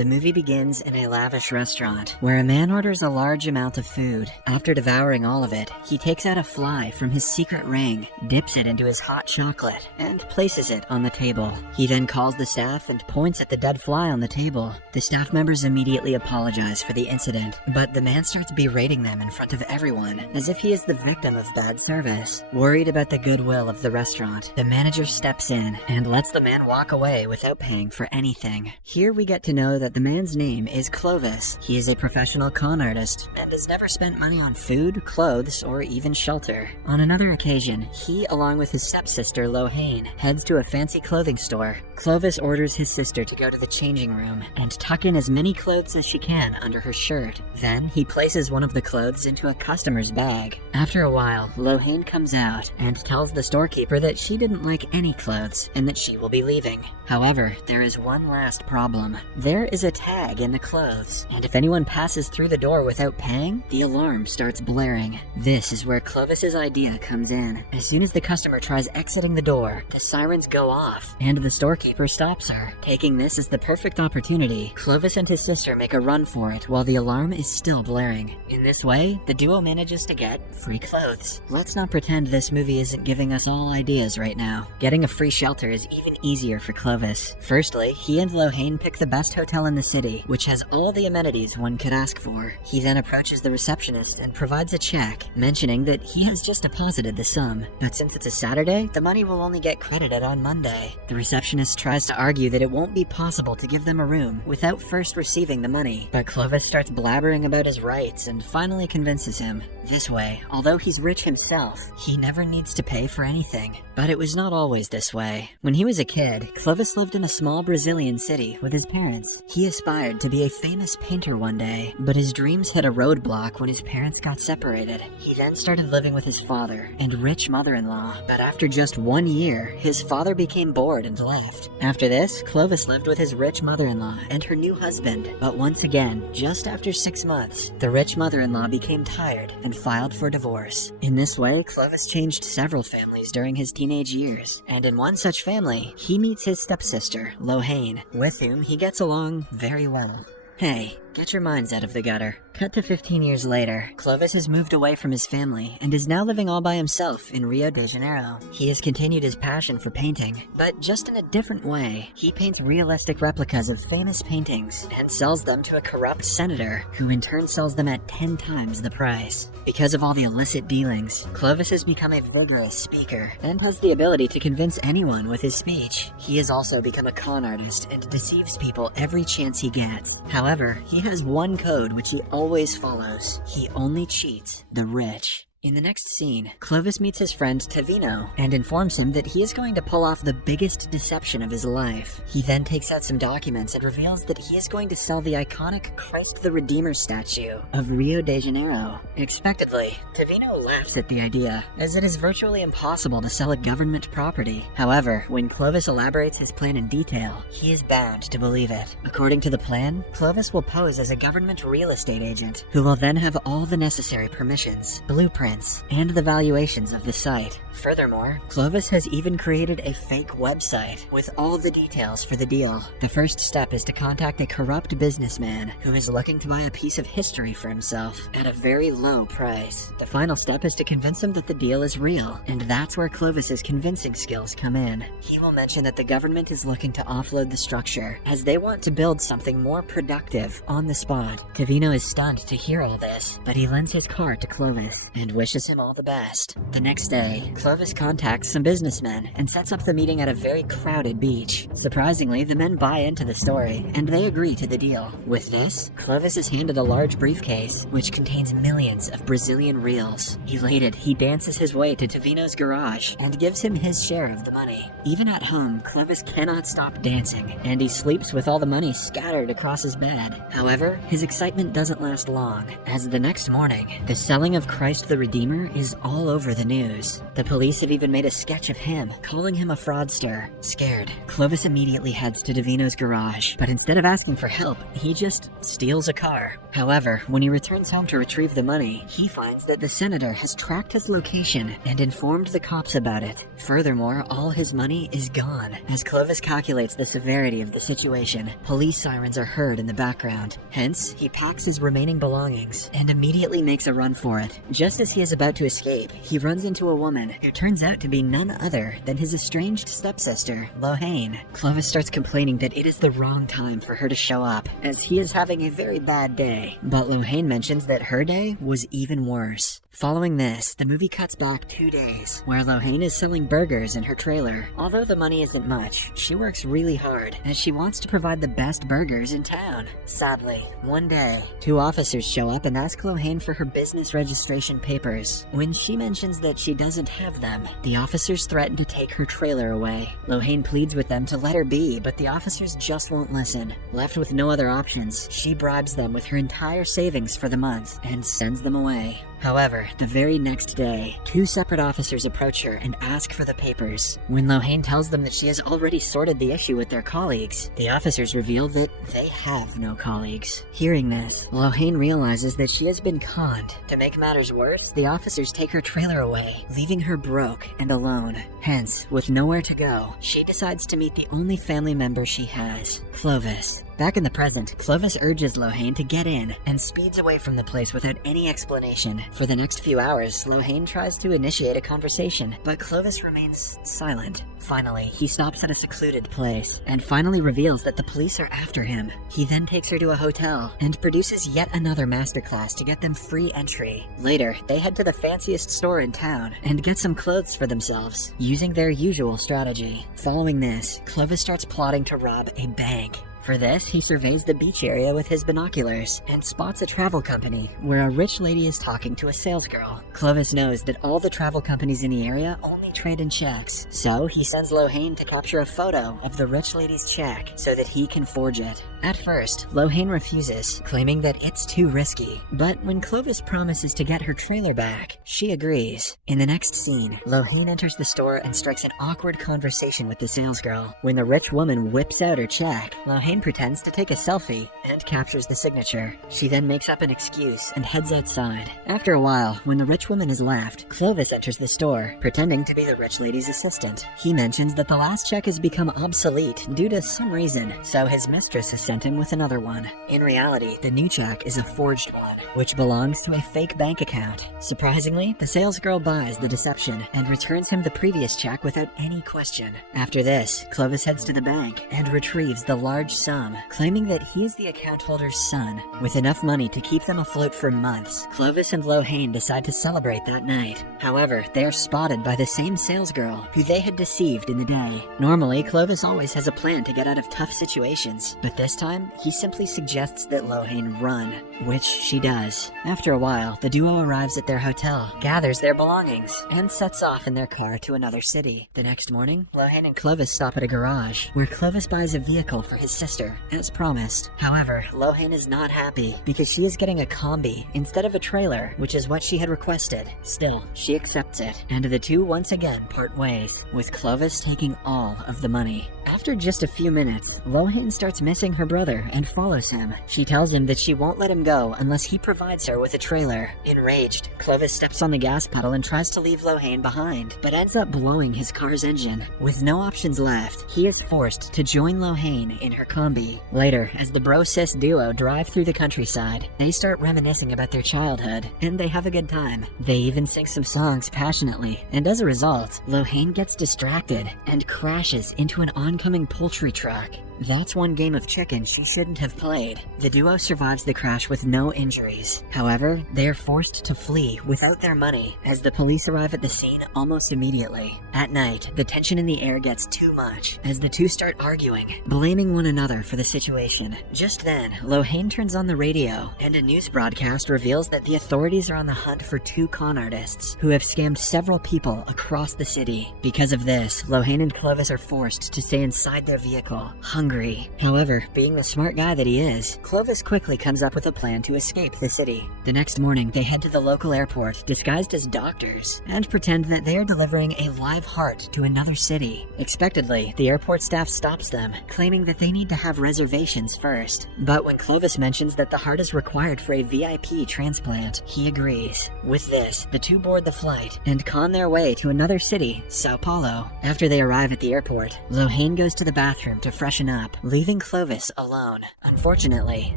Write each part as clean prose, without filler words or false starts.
The movie begins in a lavish restaurant, where a man orders a large amount of food. After devouring all of it, he takes out a fly from his secret ring, dips it into his hot chocolate, and places it on the table. He then calls the staff and points at the dead fly on the table. The staff members immediately apologize for the incident, but the man starts berating them in front of everyone, as if he is the victim of bad service. Worried about the goodwill of the restaurant, the manager steps in and lets the man walk away without paying for anything. Here we get to know that the man's name is Clovis. He is a professional con artist and has never spent money on food, clothes, or even shelter. On another occasion, he, along with his stepsister Lohain, heads to a fancy clothing store. Clovis orders his sister to go to the changing room and tuck in as many clothes as she can under her shirt. Then he places one of the clothes into a customer's bag. After a while, Lohain comes out and tells the storekeeper that she didn't like any clothes and that she will be leaving. However, there is one last problem. There is a tag in the clothes, and if anyone passes through the door without paying, the alarm starts blaring. This is where Clovis's idea comes in. As soon as the customer tries exiting the door, the sirens go off, and the storekeeper stops her. Taking this as the perfect opportunity, Clovis and his sister make a run for it while the alarm is still blaring. In this way, the duo manages to get free clothes. Let's not pretend this movie isn't giving us all ideas right now. Getting a free shelter is even easier for Clovis. Firstly, he and Lohain pick the best hotel in the city, which has all the amenities one could ask for. He then approaches the receptionist and provides a check, mentioning that he has just deposited the sum, but since it's a Saturday, the money will only get credited on Monday. The receptionist tries to argue that it won't be possible to give them a room without first receiving the money, but Clovis starts blabbering about his rights and finally convinces him. This way, although he's rich himself, he never needs to pay for anything. But it was not always this way. When he was a kid, Clovis lived in a small Brazilian city with his parents. He aspired to be a famous painter one day, but his dreams hit a roadblock when his parents got separated. He then started living with his father and rich mother-in-law, but after just 1 year, his father became bored and left. After this, Clovis lived with his rich mother-in-law and her new husband, but once again, just after 6 months, the rich mother-in-law became tired and filed for divorce. In this way, Clovis changed several families during his teenage years, and in one such family, he meets his stepsister, Lohain, with whom he gets along very well. Hey, get your minds out of the gutter. Cut to 15 years later, Clovis has moved away from his family and is now living all by himself in Rio de Janeiro. He has continued his passion for painting, but just in a different way. He paints realistic replicas of famous paintings and sells them to a corrupt senator, who in turn sells them at 10 times the price. Because of all the illicit dealings, Clovis has become a vigorous speaker and has the ability to convince anyone with his speech. He has also become a con artist and deceives people every chance he gets. However, he has one code which he always follows. He only cheats the rich. In the next scene, Clovis meets his friend Tavino and informs him that he is going to pull off the biggest deception of his life. He then takes out some documents and reveals that he is going to sell the iconic Christ the Redeemer statue of Rio de Janeiro. Expectedly, Tavino laughs at the idea, as it is virtually impossible to sell a government property. However, when Clovis elaborates his plan in detail, he is bound to believe it. According to the plan, Clovis will pose as a government real estate agent, who will then have all the necessary permissions, blueprints, and the valuations of the site. Furthermore, Clovis has even created a fake website with all the details for the deal. The first step is to contact a corrupt businessman who is looking to buy a piece of history for himself at a very low price. The final step is to convince him that the deal is real, and that's where Clovis's convincing skills come in. He will mention that the government is looking to offload the structure, as they want to build something more productive on the spot. Tavino is stunned to hear all this, but he lends his car to Clovis and wishes him all the best. The next day, Clovis contacts some businessmen and sets up the meeting at a very crowded beach. Surprisingly, the men buy into the story, and they agree to the deal. With this, Clovis is handed a large briefcase, which contains millions of Brazilian reals. Elated, he dances his way to Tavino's garage and gives him his share of the money. Even at home, Clovis cannot stop dancing, and he sleeps with all the money scattered across his bed. However, his excitement doesn't last long, as the next morning, the selling of Christ the Redeemer is all over the news. The police have even made a sketch of him, calling him a fraudster. Scared, Clovis immediately heads to Davino's garage, but instead of asking for help, he just steals a car. However, when he returns home to retrieve the money, he finds that the senator has tracked his location and informed the cops about it. Furthermore, all his money is gone. As Clovis calculates the severity of the situation, police sirens are heard in the background. Hence, he packs his remaining belongings and immediately makes a run for it. Just as he is about to escape, he runs into a woman who turns out to be none other than his estranged stepsister, Lorraine. Clovis starts complaining that it is the wrong time for her to show up, as he is having a very bad day. But Lorraine mentions that her day was even worse. Following this, the movie cuts back 2 days, where Lorraine is selling burgers in her trailer. Although the money isn't much, she works really hard, as she wants to provide the best burgers in town. Sadly, one day, 2 officers show up and ask Lorraine for her business registration papers. When she mentions that she doesn't have them, the officers threaten to take her trailer away. Lorraine pleads with them to let her be, but the officers just won't listen. Left with no other options, she bribes them with her entire savings for the month and sends them away. However, the very next day, 2 separate officers approach her and ask for the papers. When Lorraine tells them that she has already sorted the issue with their colleagues, the officers reveal that they have no colleagues. Hearing this, Lorraine realizes that she has been conned. To make matters worse, the officers take her trailer away, leaving her broke and alone. Hence, with nowhere to go, she decides to meet the only family member she has, Clovis. Back in the present, Clovis urges Lorraine to get in and speeds away from the place without any explanation. For the next few hours, Lorraine tries to initiate a conversation, but Clovis remains silent. Finally, he stops at a secluded place and finally reveals that the police are after him. He then takes her to a hotel and produces yet another masterclass to get them free entry. Later, they head to the fanciest store in town and get some clothes for themselves, using their usual strategy. Following this, Clovis starts plotting to rob a bank. For this, he surveys the beach area with his binoculars and spots a travel company where a rich lady is talking to a salesgirl. Clovis knows that all the travel companies in the area only trade in checks, so he sends Lorraine to capture a photo of the rich lady's check so that he can forge it. At first, Lorraine refuses, claiming that it's too risky, but when Clovis promises to get her trailer back, she agrees. In the next scene, Lorraine enters the store and strikes an awkward conversation with the salesgirl. When the rich woman whips out her check, Lorraine pretends to take a selfie and captures the signature. She then makes up an excuse and heads outside. After a while, when the rich woman is left, Clovis enters the store, pretending to be the rich lady's assistant. He mentions that the last check has become obsolete due to some reason, so his mistress has sent him with another one. In reality, the new check is a forged one, which belongs to a fake bank account. Surprisingly, the salesgirl buys the deception and returns him the previous check without any question. After this, Clovis heads to the bank and retrieves the large sum, claiming that he is the account holder's son. With enough money to keep them afloat for months, Clovis and Lorraine decide to celebrate that night. However, they are spotted by the same salesgirl who they had deceived in the day. Normally, Clovis always has a plan to get out of tough situations, but this time, he simply suggests that Lorraine run, which she does. After a while, the duo arrives at their hotel, gathers their belongings, and sets off in their car to another city. The next morning, Lorraine and Clovis stop at a garage, where Clovis buys a vehicle for his sister, as promised. However, Lorraine is not happy, because she is getting a combi instead of a trailer, which is what she had requested. Still, she accepts it, and the two once again part ways, with Clovis taking all of the money. After just a few minutes, Lorraine starts missing her brother and follows him. She tells him that she won't let him go unless he provides her with a trailer. Enraged, Clovis steps on the gas pedal and tries to leave Lorraine behind, but ends up blowing his car's engine. With no options left, he is forced to join Lorraine in her combi. Later, as the bro-sis duo drive through the countryside, they start reminiscing about their childhood, and they have a good time. They even sing some songs passionately, and as a result, Lorraine gets distracted and crashes into an oncoming poultry truck. That's one game of chicken she shouldn't have played. The duo survives the crash with no injuries. However, they are forced to flee without their money, as the police arrive at the scene almost immediately. At night, the tension in the air gets too much, as the two start arguing, blaming one another for the situation. Just then, Lorraine turns on the radio, and a news broadcast reveals that the authorities are on the hunt for 2 con artists who have scammed several people across the city. Because of this, Lorraine and Clovis are forced to stay inside their vehicle, hungry angry. However, being the smart guy that he is, Clovis quickly comes up with a plan to escape the city. The next morning, they head to the local airport disguised as doctors and pretend that they are delivering a live heart to another city. Expectedly, the airport staff stops them, claiming that they need to have reservations first. But when Clovis mentions that the heart is required for a VIP transplant, he agrees. With this, the two board the flight and con their way to another city, Sao Paulo. After they arrive at the airport, Lohane goes to the bathroom to freshen up, leaving Clovis alone. Unfortunately,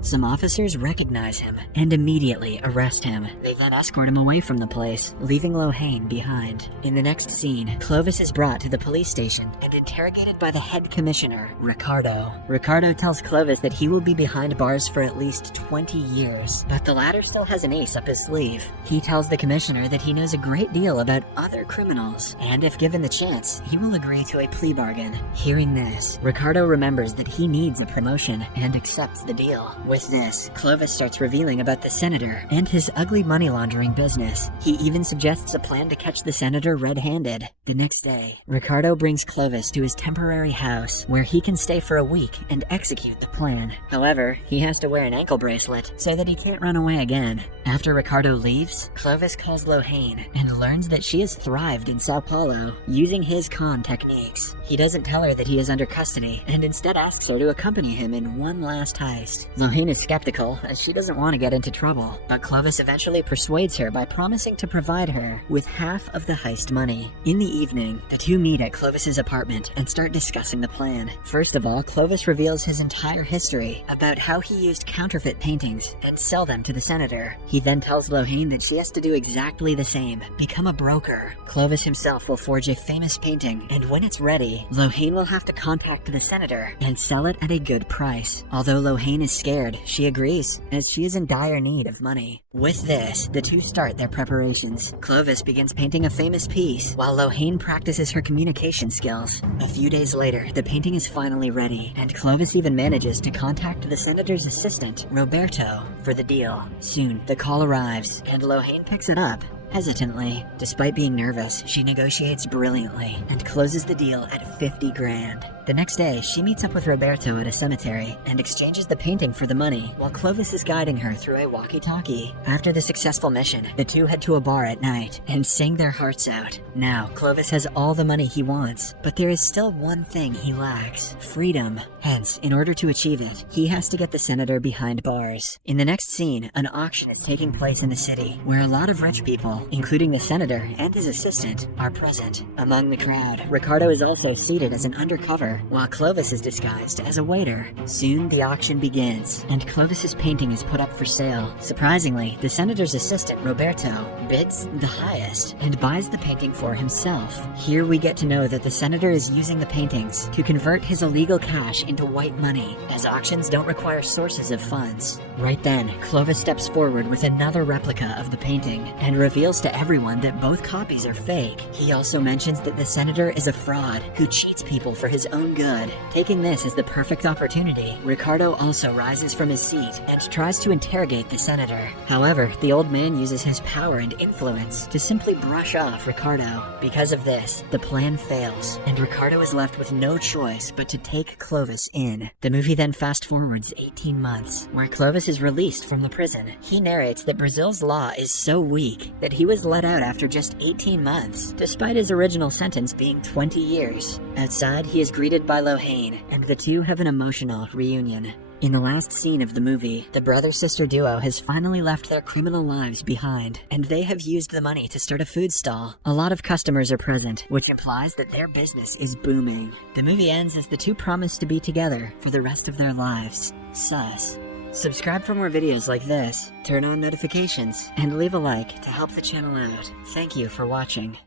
some officers recognize him and immediately arrest him. They then escort him away from the place, leaving Lohane behind. In the next scene, Clovis is brought to the police station and interrogated by the head commissioner, Ricardo. Ricardo tells Clovis that he will be behind bars for at least 20 years, but the latter still has an ace up his sleeve. He tells the commissioner that he knows a great deal about other criminals, and if given the chance, he will agree to a plea bargain. Hearing this, Ricardo remembers that he needs a promotion and accepts the deal. With this, Clovis starts revealing about the senator and his ugly money laundering business. He even suggests a plan to catch the senator red-handed. The next day, Ricardo brings Clovis to his temporary house, where he can stay for a week and execute the plan. However, he has to wear an ankle bracelet so that he can't run away again. After Ricardo leaves, Clovis calls Lohane and learns that she has thrived in Sao Paulo, using his con techniques. He doesn't tell her that he is under custody, and instead asks her to accompany him in one last heist. Lohane is skeptical, as she doesn't want to get into trouble, but Clovis eventually persuades her by promising to provide her with half of the heist money. In the evening, the two meet at Clovis's apartment and start discussing the plan. First of all, Clovis reveals his entire history about how he used counterfeit paintings and sell them to the senator. He then tells Lohane that she has to do exactly the same, become a broker. Clovis himself will forge a famous painting, and when it's ready, Lohane will have to contact the senator and sell it at a good price. Although Lohane is scared, she agrees, as she is in dire need of money. With this, the two start their preparations. Clovis begins painting a famous piece, while Lohane practices her communication skills. A few days later, the painting is finally ready, and Clovis even manages to contact the senator's assistant, Roberto, for the deal. Soon, the call arrives, and Lohane picks it up. Hesitantly, despite being nervous, she negotiates brilliantly and closes the deal at 50 grand. The next day, she meets up with Roberto at a cemetery and exchanges the painting for the money, while Clovis is guiding her through a walkie-talkie. After the successful mission, the two head to a bar at night and sing their hearts out. Now, Clovis has all the money he wants, but there is still one thing he lacks: freedom. Hence, in order to achieve it, he has to get the senator behind bars. In the next scene, an auction is taking place in the city, where a lot of rich people, including the senator and his assistant, are present. Among the crowd, Ricardo is also seated as an undercover, while Clovis is disguised as a waiter. Soon, the auction begins, and Clovis's painting is put up for sale. Surprisingly, the senator's assistant, Roberto, bids the highest and buys the painting for himself. Here we get to know that the senator is using the paintings to convert his illegal cash into white money, as auctions don't require sources of funds. Right then, Clovis steps forward with another replica of the painting and reveals to everyone that both copies are fake. He also mentions that the senator is a fraud who cheats people for his own good. Taking this as the perfect opportunity, Ricardo also rises from his seat and tries to interrogate the senator. However, the old man uses his power and influence to simply brush off Ricardo. Because of this, the plan fails, and Ricardo is left with no choice but to take Clovis in. The movie then fast forwards 18 months, where Clovis is released from the prison. He narrates that Brazil's law is so weak that he was let out after just 18 months, despite his original sentence being 20 years. Outside, he is greeted by Lohane, and the two have an emotional reunion. In the last scene of the movie, the brother-sister duo has finally left their criminal lives behind, and they have used the money to start a food stall. A lot of customers are present, which implies that their business is booming. The movie ends as the two promise to be together for the rest of their lives. Sus. Subscribe for more videos like this, turn on notifications, and leave a like to help the channel out. Thank you for watching.